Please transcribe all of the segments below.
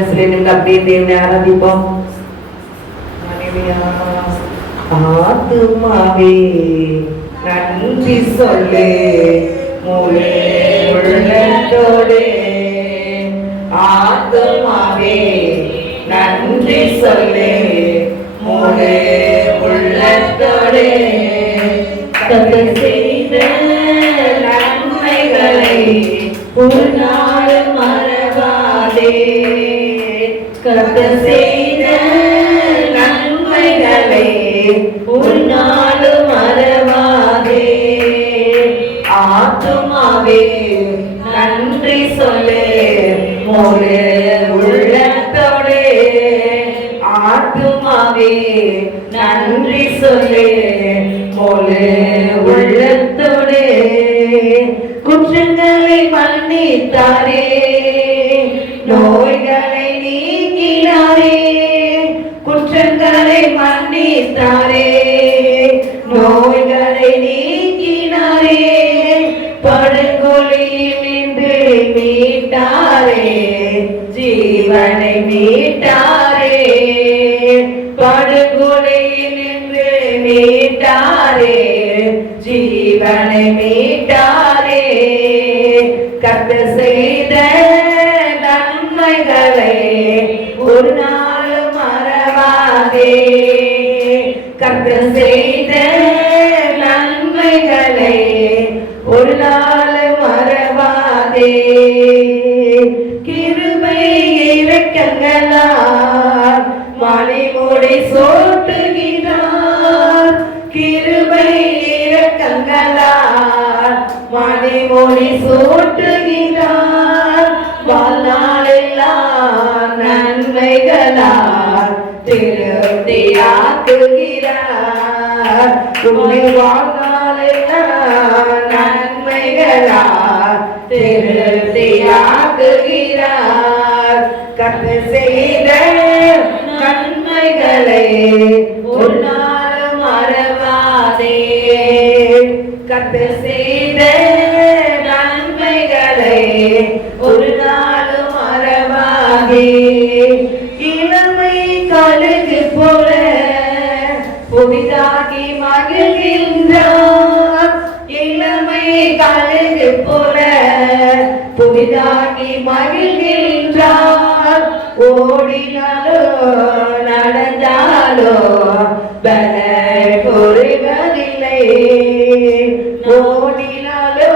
அப்படியே தேவனை ஆராதிப்போம். ஆத்துமாவே நன்றி சொல்லு முழு உள்ளத்தோடு. ஆத்துமாவே நன்றி சொல்லு முழு உள்ளத்தோடு. கர்த்தர் செய்த நன்மைகளை ஒரு நாள் மறவாதே. கர்த்தர் செய்த நன்மைகளை ஒரு நாள் மறவாதே. ஆத்துமாவே நன்றி சொல்லு முழு உள்ளத்தோடு. ஆத்துமாவே நன்றி சொல்லு முழு உள்ளத்தோடு. குற்றங்களை மன்னித்தாரே, நோய்களை நீக்கினாரே. குற்றங்களை மன்னித்தாரே, நோய்களை நீக்கினாரே. படுகொலியில் நின்று மீட்டாரே, ஜீவனை மீட்டாரே. படுகொலியில் நின்று மீட்டாரே, ஜீவனை மீட்டாரே. கர்த்தர் செய்த நன்மைகளை ஒரு நாள் மறவாதே. கர்த்தர் செய்த நன்மைகளை ஒரு நாள் மறவாதே. கிருபை இரக்கங்களால் மணிமுடி சூட்டுகிறார். கிருபை இரக்கங்களால் மணிமுடி சூட்டுகிறார். வாழ்நாளெல்லாம் நன்மைகளால் திருப்தியாக்குகிறார். உன்னை வாழ்நாளெல்லாம் நன்மைகளால் திருப்தியாக்குகிறார். கர்த்தர் செய்த நன்மைகளை ஒரு நாள் மறவாதே. கர்த்தர் செய்த நன்மைகளை ஒரு நாள் மறவாதே. இளமை கழுகு போல புதிதாகி மகிழ்கின்றார். இளமை கழுகு போல புதிதாகி மகிழ்கின்றார். ஓடினாலோ நடந்தாலோ பல குறைவதில்லை. ஓடினாலோ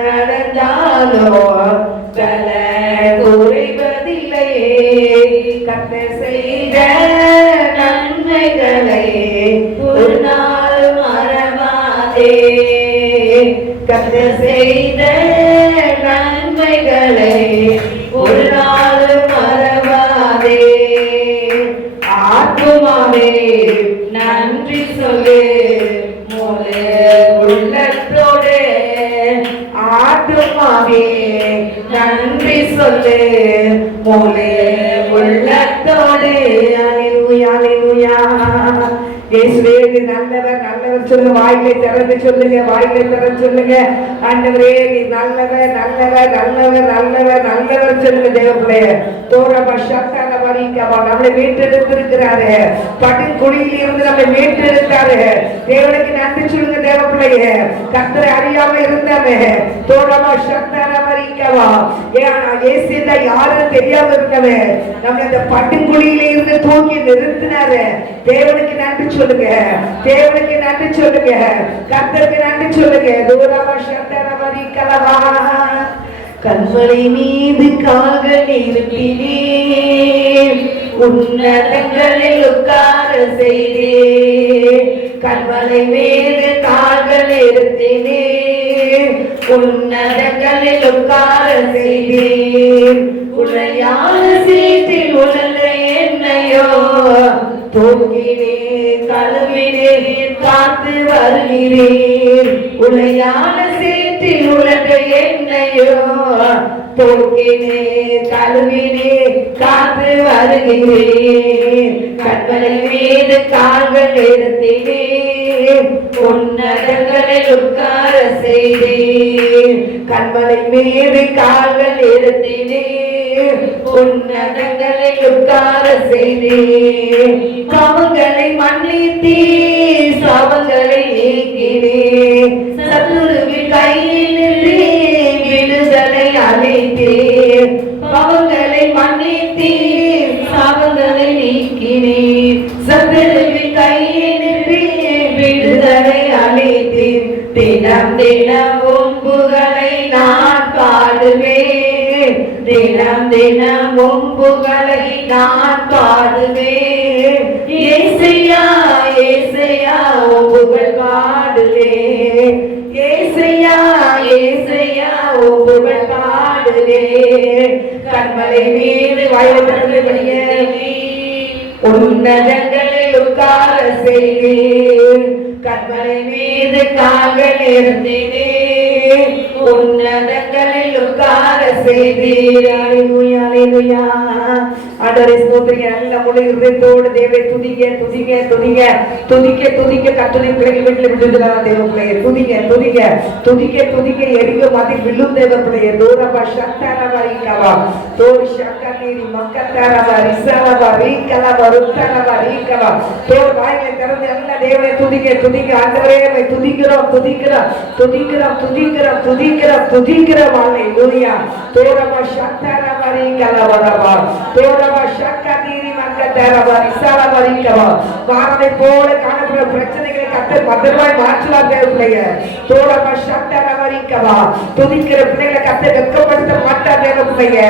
நடந்தாலோ பல குறைவதில்லை. கர்த்தர் செய்த நன்மைகளை ஒரு நாள் மறவாதே. கர்த்தர் செய்த நன்மைகளை ஒரு நாள் மறவாதே. ஆத்துமாவே நன்றி சொல்லு முழு உள்ளத்தோடு. ஆத்துமாவே நன்றி சொல்லு முழு உள்ளத்தோடு. அல்லேலூயா அல்லேலூயா. இயேசுவே நீ நல்லவர் நல்லவர் சொல்லுங்க. வாயிலை திறந்து சொல்லுங்க, வாயிலை திறந்து சொல்லுங்க. ஆண்டவரே நீ நல்லவர் நல்லவர் நல்லவர் நல்லவர் நல்லவர் சொல்லுங்க. தேவப்பிள்ளைய தோரப சத்தான வரிக்கவா நம்மளை மீட்டெடுத்திருக்கிறாரு. படுகுழியில் இருந்து நம்மளை மீட்டெடுத்தாரு. தேவனுக்கு நன்றி சொல்லுங்க. தேவப்பிள்ளைய கர்த்தரை அறியாம இருந்தவன் தோரப சத்தான வரிக்கவா ஏசியதா யாரும் தெரியாம இருந்தவன் நம்ம இந்த படுகுழியில இருந்து தூக்கி நிறுத்தினாரு. தேவனுக்கு நன்றி சொல்லுங்க. தேவனுக்கு நன்றி சொல்லுங்க. கர்த்தருக்கு நன்றி சொல்லுங்க. தூரமா சந்தனமதி கலவா கண்மலை மீது கால்கள் நிறுத்தினே. உன்னதங்களில் உட்கார செய்தே. கண்மலை மீது கால்கள் நிறுத்தினே. உன்னதங்களில் உட்கார செய்தே. உளையான சீட்டில் உழந்த என்னையோ தூக்கினே கழுவினே காத்து வருகிறேன். உளையான சேற்றில் உலக என்னையோ தூக்கினே கழுவினே காத்து வருகிறேன். கண்மலை மீது கால்கள் நிறுத்தினே. உன்னதங்களில் உட்கார செய்தேன். கண்மலை மீது கால்கள் நிறுத்தினே. உன்னதங்களை உட்கார செய்தீர். பாவங்களை மன்னித்தீர், சாபங்களை நீக்கினீர். சத்துருவின் கையில் நின்று விடுதலை அளித்தீர். பாவங்களை மன்னித்தீர், சாபங்களை நீக்கினீர். சத்துருவின் கையில் நின்று விடுதலை அளித்தீர். தினம் தினமும் புகழை நான் பாடுவேன். தினம் தினமும் புகழை நான் பாடுவேன். ஏசையா ஏசையா உம் புகழ் பாடுவேன். ஏசையா ஏசையா உம் புகழ் பாடுவேன். கண்மலை மீது வாய்ப்படைய உன்னதங்களில் உட்கார செய்தீர். கண்மலை மீது கால்கள் இருந்தீர். உன்னதங்களில் உட்கார செய்தீர். அல்லேலூயா அல்லேலூயா. ஆண்டவரே ஸ்தோத்திரம். நல்ல முழு இதயத்தோடு தேவனை துதிக்க துதிக்க துதிக்க துதிக்க துதிக்க கர்த்தருடைய பிள்ளைகள் வீட்டில் விழுந்துறான தேவ பிள்ளையை துதிக்க துதிக்க துதிக்க துதிக்க எரிக மாத்தி விழும் தேவ பிள்ளையை தூரபா சக்தாரபா ரீகவா தோர் சக்கனீரி மக்கத்தாரபா ரிசாரபா ரீகலபா ருத்தரபா ரீகவா தோர் வாயிலை திறந்து நல்ல தேவனை துதிக்க துதிக்க ஆண்டவரே மை துதிக்கிறோம் துதிக்கிறோம் துதிக்கிறோம் துதிக்கிறோம் துதிக்கிறோம் துதிக்கிறோம். அல்லேலூயா. தோரபா சக்தாரபா ரீகலபா தோரபா சக்கனீரி மக்கத்தாரபா ரிசாரபா ரீகவா வாரத்தை போல காணப்படுற பிரச்சனைகளை கர்த்தர் பத்திரமாய் மாற்றுவார் தேவ பிள்ளையை. தோரபா சக்தாரபா ரீகவா துதிக்கிற பிள்ளைகளை கர்த்தர் வெட்கப்படுத்த மாட்டார் தேவ பிள்ளையை.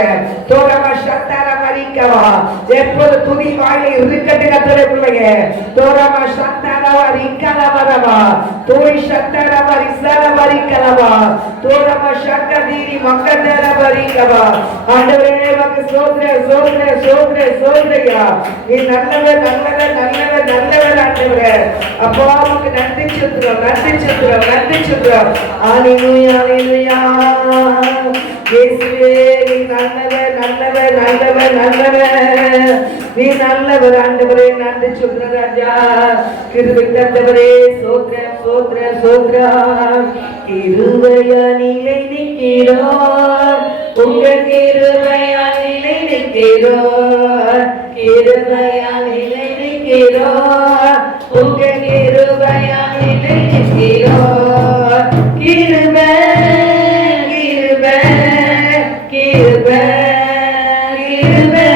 தோரபா சக்தாரபா ரீகவா எப்போது துதி வாயிலை இருக்கட்டு கர்த்தருடைய பிள்ளையை. தோரபா சக்தாரபா ரீகலபா தோய் சக்தாரபா ரிசாரபா ரீகலபா தோரபா சக்கனீரி மக்கத்தாரபா ரீகவா. ஆண்டவரே உமக்கு ஸ்தோத்திரம் ஸ்தோத்திரம் ஸ்தோத்திரம் ஸ்தோத்திரையா. நீ நல்லவர் நல்லவர் நல்லவர் நல்லவர் ஆண்டவரே. அப்பா உமக்கு நன்றி சொல்கிறோம் நன்றி சொல்கிறோம் நன்றி சொல்கிறோம். அல்லேலூயா அல்லேலூயா. இயேசுவே நீ நல்லவர் நல்லவர் நல்லவர் நல்லவர். நீ நல்லவர் ஆண்டவரே. நன்றி சொல்கிறோம் ராஜா. கிருபை தந்தவரே ஸ்தோத்திரம் ஸ்தோத்திரம் ஸ்தோத்திரம். கிருபையா நிலை நிற்கிறோம். உங்க கிருபையா நிலை நிற்கிறோம். கிருபையா நிலை நிற்கிறோம். உங்க கிருபையா நிலை நிற்கிறோம். கிருபை கிருபை கிருபை கிருபை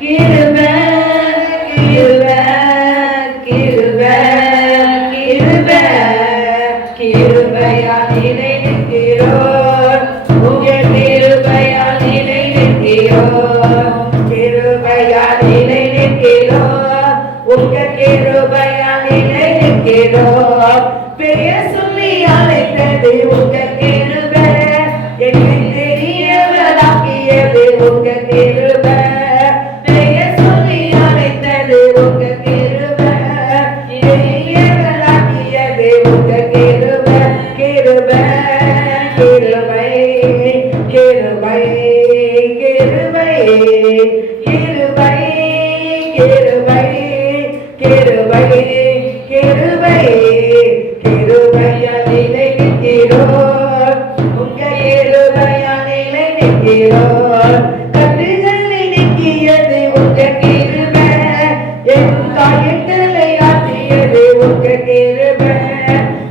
கிருபை கிருபை கிருபை கிருபை கிருபையா நிலை நிற்கிறோம். உங்க கிருபையா நிலை நிற்கிறோம். கிருபையா நிலை நிற்கிறோம். உங்க கிருபையா நிலை நிற்கிறோம். பெயர் சொல்லி அழைத்தது உங்க கிருபை. என்னை தெரியவதாக்கியது உங்க கிருபை. பெயர் சொல்லி அழைத்தது உங்க கிருபை. தெரியவதாக்கியது உங்க கிருபை. கிருபை கிருபை கிருபை கிருபை கிருபை கிருபை கிருபை கிருபை கிருபையா நிலை நிற்கிறோம். உங்க கிருபையா நிலை நிற்கிறோம். கட்டுகளை நீக்கியது உங்க கிருபை. என் காயங்களை ஆற்றியது உங்க கிருபை.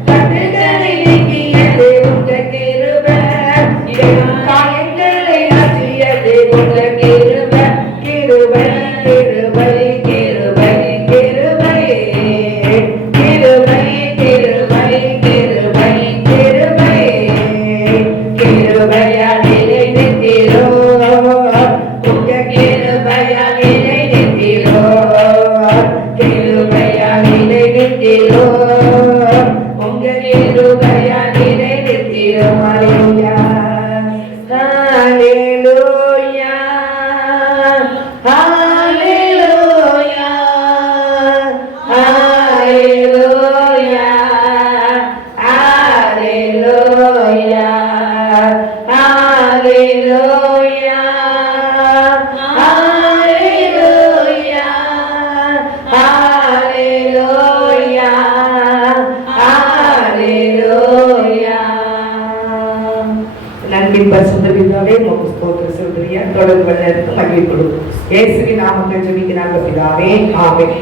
கட்டுகளை நீக்கியது உங்க கிருபை. என் காயங்களை ஆற்றியது உங்க கிருபை. கிருபை கிருபை தொடர்பு வல்லருக்கு மகிழ்வு. இயேசுவின் நாமத்தில் ஜெபிக்கிறாங்க பிதாவே, ஆமென்.